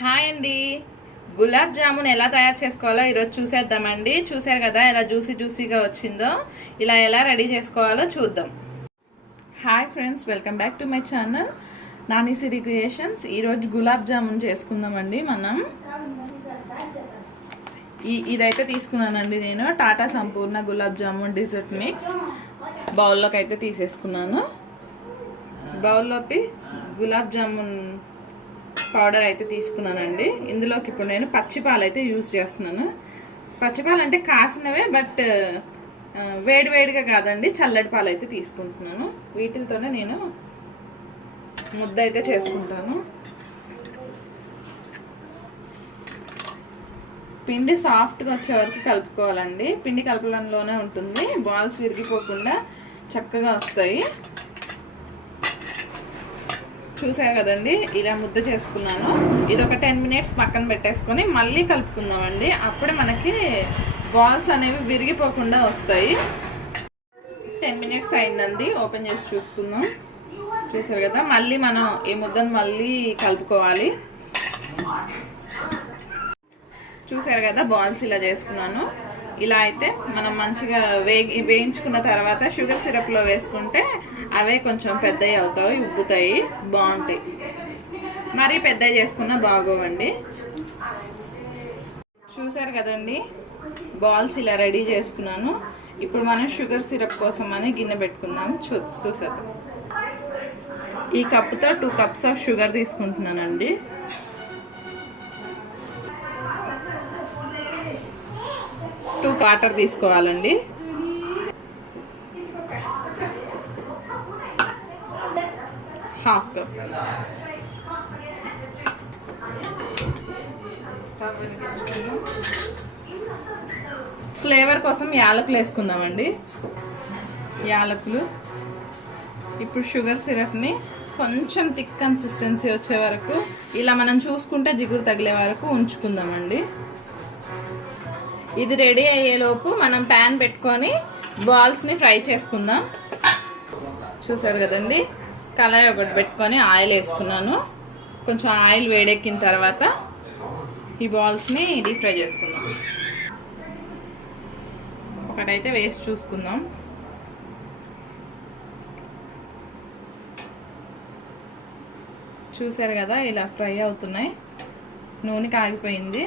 Hi అండి. గులాబ్ జామున్ ఎలా తయారు చేసుకోవాలో ఈరోజు చూసేద్దామండి. చూసారు కదా ఎలా జ్యూసీగా వచ్చిందో. ఇలా ఎలా రెడీ చేసుకోవాలో చూద్దాం. Hi friends, welcome back to my channel Nani Siri creations. ఈరోజు గులాబ్ జామున్ చేసుకుందామండి. మనం ఇదైతే తీసుకున్నానండి నేను, టాటా సంపూర్ణ గులాబ్ జామున్ డిజర్ట్ మిక్స్. బౌల్లోకి అయితే తీసేసుకున్నాను. బౌల్లోకి గులాబ్ జామున్ పౌడర్ అయితే తీసుకున్నానండి. ఇందులోకి ఇప్పుడు నేను పచ్చిపాలు అయితే యూజ్ చేస్తున్నాను. పచ్చిపాలు అంటే కాసినవే, బట్ వేడివేడిగా కాదండి, చల్లటి పాలు అయితే తీసుకుంటున్నాను. వీటితోనే నేను ముద్ద అయితే చేసుకుంటాను. పిండి సాఫ్ట్గా వచ్చే వరకు కలుపుకోవాలండి. పిండి కలపడంలోనే ఉంటుంది, బాల్స్ విరిగిపోకుండా చక్కగా వస్తాయి. చూసారు కదండి, ఇలా ముద్ద చేసుకున్నాను. ఇది ఒక 10 మినిట్స్ పక్కన పెట్టేసుకొని మళ్ళీ కలుపుకుందామండి. అప్పుడే మనకి బాల్స్ అనేవి విరిగిపోకుండా వస్తాయి. 10 మినిట్స్ అయిందండి, ఓపెన్ చేసి చూసుకుందాం. చూసారు కదా, మళ్ళీ మనం ఈ ముద్దను మళ్ళీ కలుపుకోవాలి. చూసారు కదా, బాల్స్ ఇలా చేసుకున్నాను. ఇలా అయితే మనం మంచిగా వేయించుకున్న తర్వాత షుగర్ సిరప్లో వేసుకుంటే అవే కొంచెం పెద్దవి అవుతాయి, ఉబ్బుతాయి, బాగుంటాయి. మరీ పెద్దవి చేసుకున్నా బాగోవండి. చూసారు కదండి, బాల్స్ ఇలా రెడీ చేసుకున్నాను. ఇప్పుడు మనం షుగర్ సిరప్ కోసం అని గిన్నె పెట్టుకుందాం. చూసేద్దాం. ఈ కప్పుతో 2 కప్స్ ఆఫ్ షుగర్ తీసుకుంటున్నానండి. వాటర్ తీసుకోవాలండి. Half cup. ఫ్లేవర్ కోసం యాలకులు వేసుకుందామండి. యాలకులు. ఇప్పుడు షుగర్ సిరప్ని కొంచెం థిక్ కన్సిస్టెన్సీ వచ్చే వరకు ఇలా మనం చూసుకుంటే జిగురు తగిలే వరకు ఉంచుకుందామండి. ఇది రెడీ అయ్యేలోపు మనం ప్యాన్ పెట్టుకొని బాల్స్ని ఫ్రై చేసుకుందాం. చూసారు కదండి, కళాయి ఒకటి పెట్టుకొని ఆయిల్ వేసుకున్నాను. కొంచెం ఆయిల్ వేడెక్కిన తర్వాత ఈ బాల్స్ని డీప్ ఫ్రై చేసుకుందాం. ఒకటైతే వేసి చూసుకుందాం. చూసారు కదా, ఇలా ఫ్రై అవుతున్నాయి. నూనె కాగిపోయింది.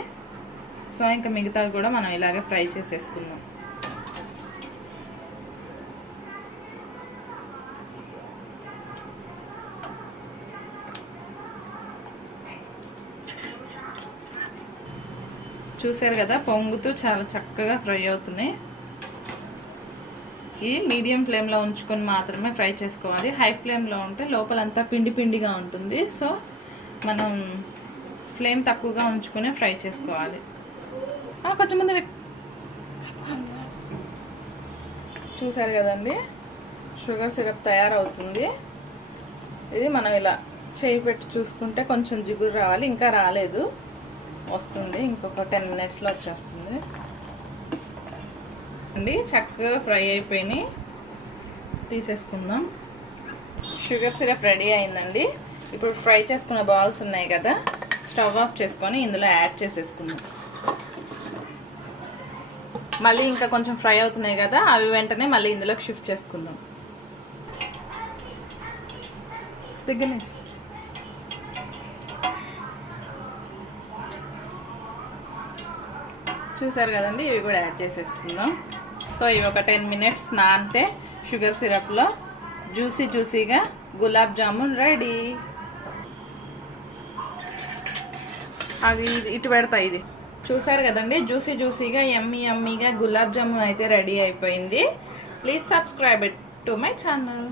సో ఇంకా మిగతాది కూడా మనం ఇలాగే ఫ్రై చేసేసుకుందాం. చూసారు కదా, పొంగుతూ చాలా చక్కగా ఫ్రై అవుతున్నాయి. ఈ మీడియం ఫ్లేమ్లో ఉంచుకొని మాత్రమే ఫ్రై చేసుకోవాలి. హై ఫ్లేమ్లో ఉంటే లోపలంతా పిండి పిండిగా ఉంటుంది. సో మనం ఫ్లేమ్ తక్కువగా ఉంచుకొని ఫ్రై చేసుకోవాలి. కొంచెం ముందు చూసారు కదండి, షుగర్ సిరప్ తయారవుతుంది. ఇది మనం ఇలా చేయి పెట్టి చూసుకుంటే కొంచెం జిగురు రావాలి. ఇంకా రాలేదు, వస్తుంది. ఇంకొక 10 మినిట్స్లో వచ్చేస్తుంది అండి. చక్కగా ఫ్రై అయిపోయినాయి, తీసేసుకుందాం. షుగర్ సిరప్ రెడీ అయిందండి. ఇప్పుడు ఫ్రై చేసుకున్న బాల్స్ ఉన్నాయి కదా, స్టవ్ ఆఫ్ చేసుకొని ఇందులో యాడ్ చేసేసుకుందాం. మళ్ళీ ఇంకా కొంచెం ఫ్రై అవుతున్నాయి కదా, అవి వెంటనే మళ్ళీ ఇందులోకి షిఫ్ట్ చేసుకుందాం. దగ్గర నుంచి చూసారు కదండి, ఇవి కూడా యాడ్ చేసేసుకుందాం. సో ఇవి ఒక 10 మినిట్స్ నానితే షుగర్ సిరప్లో జ్యూసీగా గులాబ్ జామున్ రెడీ. అది ఇటు పెడతా. ఇది చూసారు కదండి, జ్యూసీగా యమ్మీగా గులాబ్ జామున్ అయితే రెడీ అయిపోయింది. Please subscribe it to my channel.